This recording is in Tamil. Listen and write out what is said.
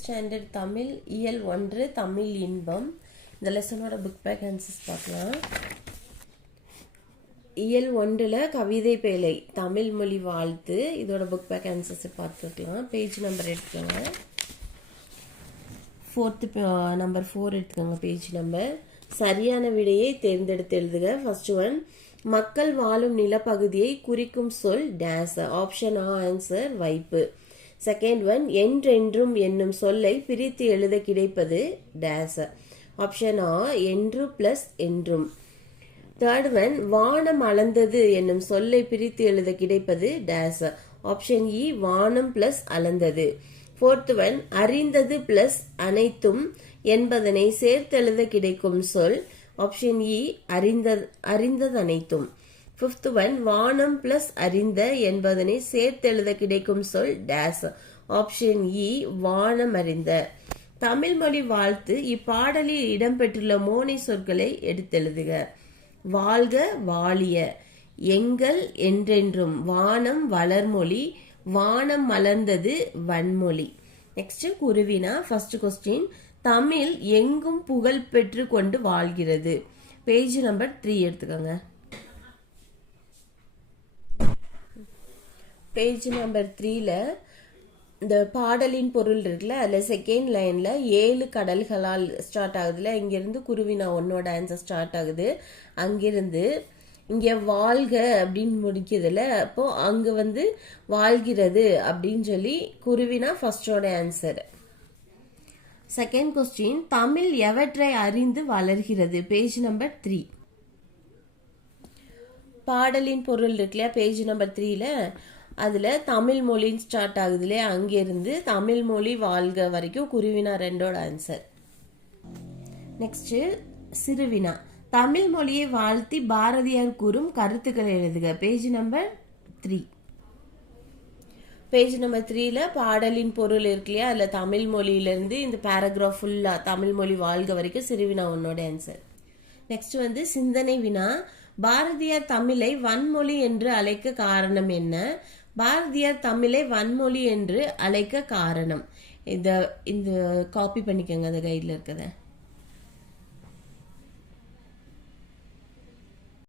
ஸ்டாண்டர்ட் தமிழ் இயல் ஒன்று தமிழ் இன்பம் இந்த லெசனோட புக் பேக் ஆன்சர்ஸ் பார்க்கலாம். இயல் ஒன்றில் கவிதை பேழை தமிழ் மொழி வாழ்த்து. இதோட புக் பேக் ஆன்சர்ஸ் பார்த்துக்கலாம் பேஜ் நம்பர் எடுத்துக்கோங்க. ஃபோர்த்து நம்பர் ஃபோர் எடுத்துக்கோங்க பேஜ் நம்பர் சரியான விடையை தேர்ந்தெடுத்து எழுதுக. ஃபர்ஸ்ட் ஒன் மக்கள் வாழும் நிலப்பகுதியை குறிக்கும் சொல் டேஸ் ஆப்ஷன் ஆ ஆன்சர் வைப்பு செகண்ட் ஒன் என்றென்றும் என்னும் சொல்லை பிரித்து எழுத கிடைப்பது டேஸ் ஆப்ஷன் ஆ என்று பிளஸ் என்றும். தேர்ட் ஒன் வானம் அளந்தது என்னும் சொல்லை பிரித்து எழுத கிடைப்பது டேஸ் ஆப்ஷன் இ வானம் பிளஸ் அளந்தது. ஃபோர்த் ஒன் அறிந்தது பிளஸ் அனைத்தும் என்பதனை சேர்த்தெழுத கிடைக்கும் சொல். ஆப்ஷன் இ e, அறிந்த அறிந்தது அனைத்தும் ஃபிஃப்த் ஒன் வானம் பிளஸ் அறிந்த என்பதனை சேர்த்தெழுத கிடைக்கும் சொல் டேஸ் ஆப்ஷன் இ வானம் அறிந்த. தமிழ் மொழி வாழ்த்து இப்பாடலில் இடம்பெற்றுள்ள மோனை சொற்களை எடுத்தெழுதுக. வாழ்க வாழிய எங்கள் என்றென்றும் வானம் வளர்மொழி வானம் மலர்ந்தது வன்மொழி. நெக்ஸ்ட் குருவினா ஃபர்ஸ்ட் கொஸ்டின் தமிழ் எங்கும் புகழ் பெற்று கொண்டு வாழ்கிறது. பேஜ் நம்பர் த்ரீ எடுத்துக்கோங்க. பேஜ் நம்பர் த்ரீல இந்த பாடலின் பொருள் இருக்குல்ல அதில் செகண்ட் லைனில் ஏழு கடல்களால் ஸ்டார்ட் ஆகுதுல இங்கேருந்து குருவினா ஒன்னோட ஆன்சர் ஸ்டார்ட் ஆகுது. அங்கிருந்து இங்கே வாழ்க அப்படின்னு முடிக்கிறதுல அப்போ அங்கே வந்து வாழ்கிறது அப்படின்னு சொல்லி குருவினா ஃபஸ்ட்டோட ஆன்சர் செகண்ட் கொஸ்டின் தமிழ் எவற்றை அறிந்து வளர்கிறது? பேஜ் நம்பர் த்ரீ பாடலின் பொருள் இருக்குல்லையா பேஜ் நம்பர் த்ரீல அதில் தமிழ் மொழின்னு ஸ்டார்ட் ஆகுது இல்லையா அங்கேருந்து தமிழ் மொழி வாழ்க வரைக்கும் குருவினா ரெண்டோட ஆன்சர் நெக்ஸ்ட்டு சிறுவினா. தமிழ் மொழியை வாழ்த்தி பாரதியார் கூறும் கருத்துக்களை எழுதுக. Page number three page number த்ரீல பாடலின் பொருள் இருக்கு இல்லையா? அதில் தமிழ் மொழியிலேருந்து இந்த பேராகிராஃப் ஃபுல்லாக தமிழ் மொழி வாழ்க வரைக்கும் சிறுவினா உன்னோட ஆன்சர் நெக்ஸ்ட் வந்து சிந்தனை வினா. பாரதியார் தமிழை வன்மொழி என்று அழைக்க காரணம் என்ன? பாரதியார் தமிழை வன்மொழி என்று அழைக்க காரணம். இதை இந்த காப்பி பண்ணிக்கோங்க அந்த கைடில் இருக்கதை